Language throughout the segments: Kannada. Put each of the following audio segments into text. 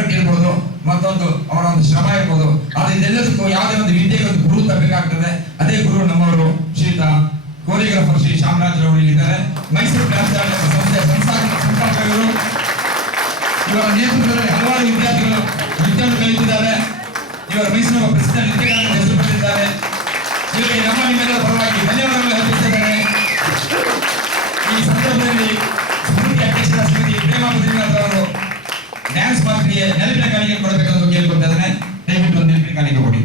ಒಗ್ಗಟ್ಟು ಇರ್ಬೋದು ಮತ್ತೊಂದು ಅವರ ಒಂದು ಶ್ರಮ ಇರ್ಬೋದು. ಆದ್ರೆ ಇದೆಲ್ಲದಕ್ಕೂ ಯಾವುದೇ ಒಂದು ವಿದ್ಯೆಗೆ ಒಂದು ಗುರು ತರಬೇಕಾಗ್ತದೆ ಅದೇ ಗುರು ನಮ್ಮವರು ಶ್ರೀತಾ ಕೋರಿಯೋಗ್ರಾಫರ್ ಶ್ರೀ ಶಾಮರಾಜ್ ರವರು ಇಲ್ಲಿದ್ದಾರೆ. ಮೈಸೂರು ಸಂಸ್ಥೆ ಸಂಸ್ಥಾಪಕ ಸಂಸ್ಥಾಪಕರು, ಇವರ ನೇತೃತ್ವದಲ್ಲಿ ಹಲವಾರು ವಿದ್ಯಾರ್ಥಿಗಳು ನೃತ್ಯವನ್ನು ಕಲಿತಿದ್ದಾರೆ. ಇವರ ಮೈಸೂರಿನ ಪ್ರಸಿದ್ಧ ನೃತ್ಯಗಾರರ ಮಾಸ್ಟರ್ಗೆ ನೆನಪಿನ ಕಾಣಿಕೆ ಕೊಡಬೇಕಂತ ಕೇಳ್ಕೊಳ್ತಾ ಇದ್ದಾರೆ ದಯವಿಟ್ಟು ಒಂದು ನೆನಪಿನ ಕಾಣಿಕೆ ಕೊಡಿ.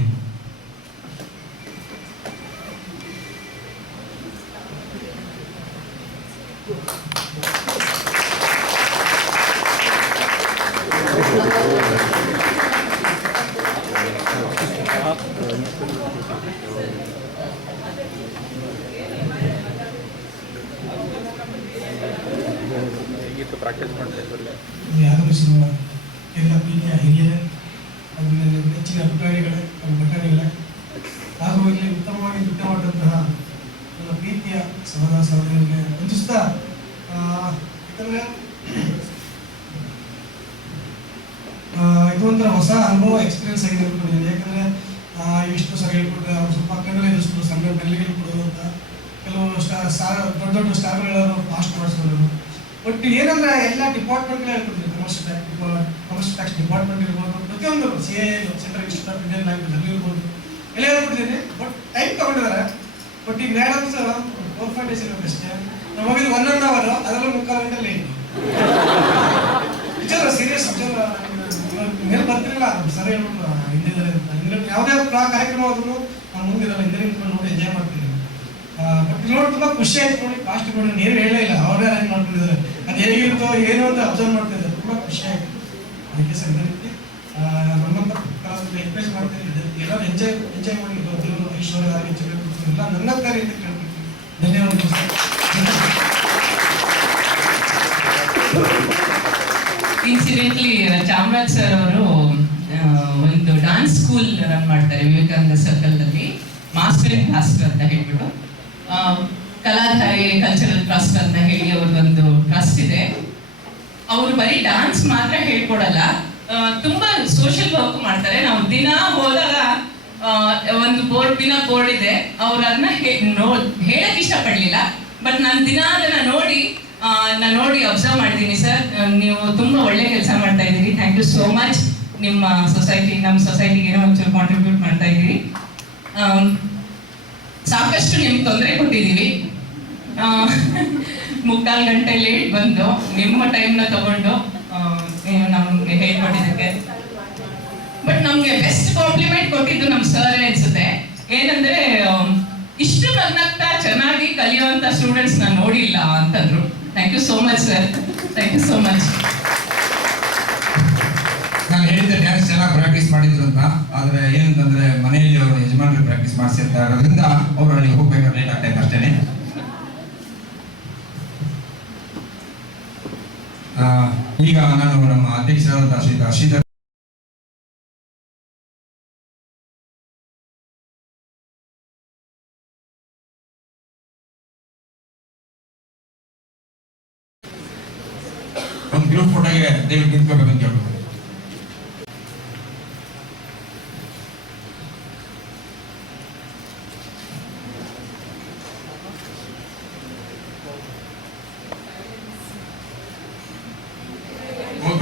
ಪ್ರಾಕ್ಟೀಸ್ ಮಾಡ್ತಾ ಇದ್ದಾರೆ ಎಲ್ಲ ಪ್ರೀತಿಯ ಹಿರಿಯರೇ ನನ್ನ ನೆಚ್ಚಿನ ಅಭಿಪ್ರಾಯಗಳೇ ನಮ್ಮ ಘಟನೆಗಳೇ ಹಾಗೂ ಇಲ್ಲಿ ಉತ್ತಮವಾಗಿ ನೃತ್ಯ ಮಾಡಿದಂತಹ ನನ್ನ ಪ್ರೀತಿಯ ಸಹೋದರ ಸಹೋದರಿಗಳಿಗೆ ವಂಚಿಸ್ತಾ ಇದು ಒಂಥರ ಹೊಸ ಅನುಭವ ಎಕ್ಸ್ಪೀರಿಯನ್ಸ್ ಆಗಿದೆ ಅನ್ಕೊಂಡಿದ್ದೀನಿ. ಯಾಕಂದ್ರೆ ಇಷ್ಟು ಸರಿ ಹೇಳ್ಕೊಟ್ರೆ ಅವ್ರು ಸ್ವಲ್ಪ ಕಣ್ಣಲ್ಲಿ ಎದುರಿಸ್ಬಿಟ್ಟು ಸಣ್ಣ ಬೆಲ್ಲಿಗೆ ಕೊಡೋದು ಅಂತ. ಕೆಲವು ಸ್ಟಾರ್ ಸ್ಟಾರ್, ದೊಡ್ಡ ದೊಡ್ಡ ಸ್ಟಾರ್ಗಳನ್ನು ಫಾಸ್ಟ್ ಮಾಡಿಸ್ಕೊಂಡು ಬಟ್ ಏನಂದ್ರೆ ಎಲ್ಲ ಡಿಪಾರ್ಟ್ಮೆಂಟ್ಗಳೇ ಹೇಳ್ಕೊಡ್ತೀನಿ. Commercial tax commercial tax department ಇರ್ಬೋದು ಪ್ರತಿಯೊಂದು C A central institute of Indian language ಅಲ್ಲಿ ಇರ್ಬೋದು ಎಲ್ಲ ಹೇಳ್ಬಿಟ್ಟಿದ್ದೀನಿ ಬಟ್ ಟೈಮ್ ತಗೊಂಡಿದ್ದಾರೆ. ಬಟ್ ಈಗ ಮೇಡಮ್ಸ್ ಫೋರ್ ಫೈವ್ ಡೇಸ್ ಇರುತ್ತೆ ಅಷ್ಟೇ. ನಾವು ಹೋಗಿದ್ದು ಒನ್ ಅಂಡ್ ಅವರ್ ಅದರಲ್ಲೂ ಮುಕ್ಕಾಲು ಗಂಟೆ ಲೇಟ್ ವಿಚಾರ ಸೀರಿಯಸ್ ವಿಚಾರ. ಮೇಲೆ ಬರ್ತಿರಲಿಲ್ಲ ಸರಿ ಹೇಳ್ಬಿಟ್ಟು ಹಿಂದಿದ್ದಾರೆ ಅಂತ. ಅಂದ್ರೆ ಯಾವುದೇ ಕಾರ್ಯಕ್ರಮ ಆದ್ರೂ ನಾನು ಮುಂದಿರಲ್ಲ ಹಿಂದಿನ ನೋಡಿ ಎಂಜಾಯ್ ಮಾಡ್ತೀನಿ ಬಟ್ ನೋಡಿ ತುಂಬಾ ಖುಷಿ ಆಯ್ತು ನೋಡಿ. ಕಾಸ್ಟ್ ನೋಡಿ ನೀರು ಹೇಳಲೇ ಇಲ್ಲ. ಅವರೇ ಅರೇಂಜ್ ಮಾಡ್ಕೊಂಡಿದ್ದಾರೆ. ಅದು ಹೇಗಿರುತ್ತೋ, ಏನು ಅಂತ ಅಬ್ಸರ್ವ್ ಮಾಡ್ತಿದ್ದಾರೆ ತುಂಬಾ ಖುಷಿ ಆಯ್ತು. ಅದಕ್ಕೆ ಸಂಘಕ್ಕೆ ಇದೇ ರೀತಿ ಎಕ್ಸ್ಪ್ರೆಸ್ ಮಾಡ್ತೀನಿ ಎಲ್ಲರೂ ಎಂಜಾಯ್ ಎಂಜಾಯ್ ಮಾಡಿ ಬಂದಿರೋ ಈಶ್ವರ ಆಗಿ ಎಲ್ಲ ನನ್ನ ಕಾರ್ಯ ಅಂತ ಕೇಳ್ಬಿಡ್ತೀನಿ ಧನ್ಯವಾದಗಳು ಇನ್ಸಿಡೆಂಟ್ಲಿ ಚಾಮರಾಜ್ ಸರ್ ಅವರು ಒಂದು ಡಾನ್ಸ್ ಸ್ಕೂಲ್ ರನ್ ಮಾಡ್ತಾರೆ ವಿವೇಕಾನಂದ ಸರ್ಕಲ್ನಲ್ಲಿ ಮಾಸ್ಟರ್ ಇನ್ ಕ್ಲಾಸ್ಟರ್ ಅಂತ ಹೇಳ್ಬಿಟ್ಟು. ಕಲಾಧಾರೆ ಕಲ್ಚರಲ್ ಟ್ರಸ್ಟ್ ಅಂತ ಹೇಳಿ ಅವ್ರದ್ದೊಂದು ಟ್ರಸ್ಟ್ ಇದೆ. ಅವರು ಬರೀ ಡಾನ್ಸ್ ಮಾತ್ರ ಹೇಳ್ಕೊಡಲ್ಲ. ತುಂಬಾ ಸೋಷಿಯಲ್ ವರ್ಕ್ ಮಾಡ್ತಾರೆ. ನಾವು ದಿನ ಹೋದಾಗ ಒಂದು ಬೋರ್ಡ್ ದಿನ ಬೋರ್ಡ್ ಇದೆ. ಅವ್ರು ಅದನ್ನ ಹೇಳಕ್ ಇಷ್ಟಪಡಲಿಲ್ಲ. ಬಟ್ ನಾನು ದಿನ ಅದನ್ನ ನೋಡಿ ನಾನು ನೋಡಿ ಅಬ್ಸರ್ವ್ ಮಾಡ್ತೀನಿ ಸರ್. ನೀವು ತುಂಬಾ ಒಳ್ಳೆ ಕೆಲಸ ಮಾಡ್ತಾ ಇದ್ದೀರಿ. ಥ್ಯಾಂಕ್ ಯು ಸೋ ಮಚ್ ನಿಮ್ಮ ಸೊಸೈಟಿ ನಮ್ಮ ಸೊಸೈಟಿಗೆ ಏನೋ ಒಂಚೂರು ಕಾಂಟ್ರಿಬ್ಯೂಟ್ ಮಾಡ್ತಾ ಇದ್ದೀರಿ. ಸಾಕಷ್ಟು ನಿಮ್ಗೆ ತೊಂದರೆ ಕೊಟ್ಟಿದ್ದೀವಿ. ಮುಕ್ಕಾಲು ಗಂಟೆ ಲೇಟ್ ಬಂದು, ನಿಮ್ಮ ಟೈಮ್ನ ತಗೊಂಡು ನಮಗೆ ಹೇಳ್ಕೊಟ್ಟಿದ್ದಕ್ಕೆ ಬಟ್ ನಮ್ಗೆ ಬೆಸ್ಟ್ ಕಾಂಪ್ಲಿಮೆಂಟ್ ಕೊಟ್ಟಿದ್ದು ನಮ್ಮ ಸರ್ ಅನ್ಸುತ್ತೆ. ಏನಂದ್ರೆ ಇಷ್ಟು ನಗ್ನಗ್ತಾ ಚೆನ್ನಾಗಿ ಕಲಿಯುವಂತ ಸ್ಟೂಡೆಂಟ್ಸ್ ನಾನು ನೋಡಿಲ್ಲ ಅಂತಂದ್ರು. Thank you so much sir thank you so much ನಾನು ಹೇಳಿದ್ದೆ ಡ್ಯಾನ್ಸ್ ಚೆನ್ನಾಗಿ ಪ್ರಾಕ್ಟೀಸ್ ಮಾಡಿದ್ರು ಅಂತ. ಆದ್ರೆ ಏನಂತಂದ್ರೆ, ಮನೆಯಲ್ಲಿ ಅವರು ಯಜಮಾನರು ಪ್ರಾಕ್ಟೀಸ್ ಮಾಡಿಸಿರ್ತಾ ಅದರಿಂದ ಅವರು ಅಲ್ಲಿಗೆ ಹೋಗ್ಬೇಕಾದ್ರೆ ಈಗ ನಾನು ನಮ್ಮ ಅಧ್ಯಕ್ಷರಾದಂತಹ ಶ್ರೀ ಶ್ರೀಧರ್ ಒಂದು ಗ್ರೂಪ್ ಫೋಟೋಗೆ ದಯವಿಟ್ಟು ನಿಂತ್ಕೋಬೇಕು ಅಂತ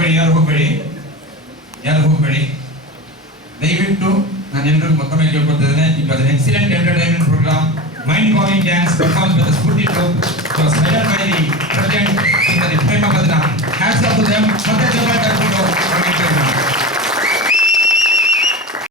ಹೋಗ್ಬೇಡಿ, ಯಾರು ಹೋಗ್ಬೇಡಿ? ಯಾರು ಹೋಗ್ಬೇಡಿ? ದಯವಿಟ್ಟು ನಾನು ಎಲ್ರಿಗೂ ಮತ್ತೊಮ್ಮೆ ಕೇಳ್ಕೊತಿದ್ದೇನೆ ಈಗ was excellent entertainment programme mind blowing dance performance Spoorthi president